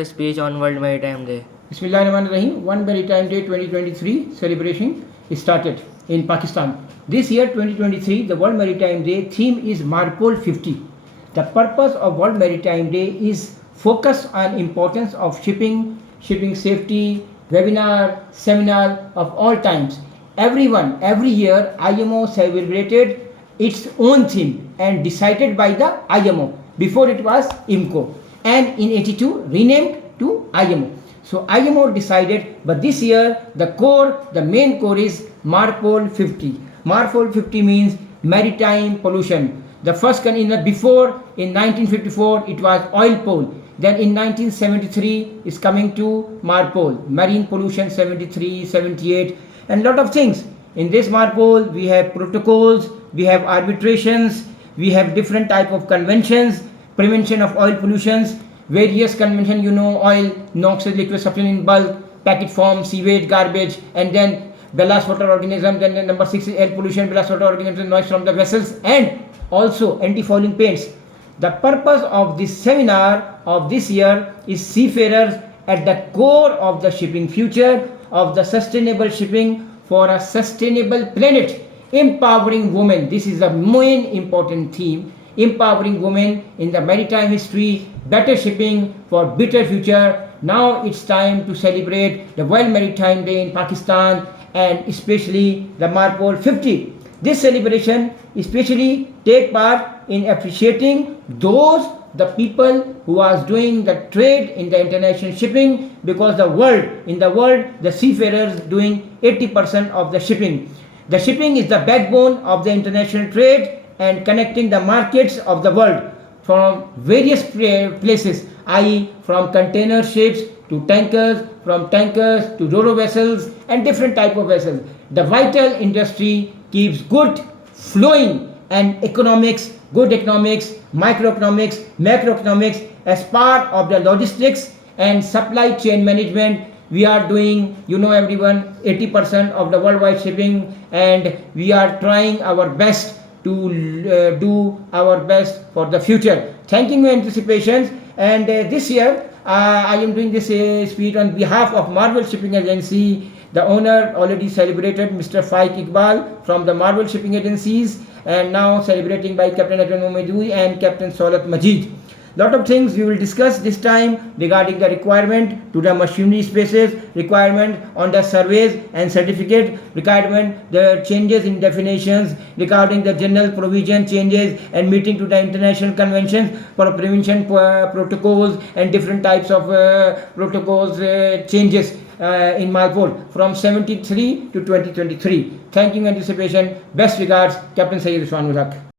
A speech on World Maritime Day. Bismillahirrahmanirrahim. One Maritime Day 2023 celebration is started in Pakistan. This year 2023, the World Maritime Day theme is Marpol 50. The purpose of World Maritime Day is focus on importance of shipping safety, webinar, seminar of all times. Every year IMO celebrated its own theme and decided by the IMO. Before it was IMCO, and in 82 renamed to IMO. So IMO decided, but this year the main core is Marpol 50. Marpol 50 means maritime pollution. The first before in 1954 it was oil pole. Then in 1973 is coming to Marpol, marine pollution 73, 78, and lot of things. In this Marpol we have protocols, we have arbitrations, we have different type of conventions, prevention of oil pollutions, various convention, oil, NOx, liquid substance in bulk, packet form, sewage, garbage, and then ballast water organisms. Then number 6 is air pollution, ballast water organisms, noise from the vessels, and also anti-fouling paints. The purpose of this seminar of this year is seafarers at the core of the shipping future, of the sustainable shipping for a sustainable planet. Empowering women, this is the main important theme. Empowering women in the maritime history, better shipping for better future. Now it's time to celebrate the World Maritime Day in Pakistan, and especially the Marpol 50. This celebration especially take part in appreciating the people who are doing the trade in the international shipping, because in the world the seafarers doing 80% of the shipping. The shipping is the backbone of the international trade and connecting the markets of the world from various places, i.e. from container ships to tankers, from tankers to ro-ro vessels and different type of vessels. The vital industry keeps good flowing, and good economics, microeconomics, macroeconomics as part of the logistics and supply chain management. We are doing, everyone, 80% of the worldwide shipping, and we are trying our best to do our best for the future. Thanking your anticipations, and this year I am doing this speech on behalf of Marvel Shipping Agency. The owner already celebrated, Mr. Faik Iqbal from the Marvel Shipping Agencies, and now celebrating by Captain Adnan Momedoui and Captain Saulat Majid. Lot of things we will discuss this time regarding the requirement to the machinery spaces, requirement on the surveys and certificate, requirement the changes in definitions regarding the general provision changes and meeting to the international conventions for prevention protocols and different types of protocols changes in Marpol from 73 to 2023. Thank you, anticipation. Best regards, Captain Sayyid Usman Haq.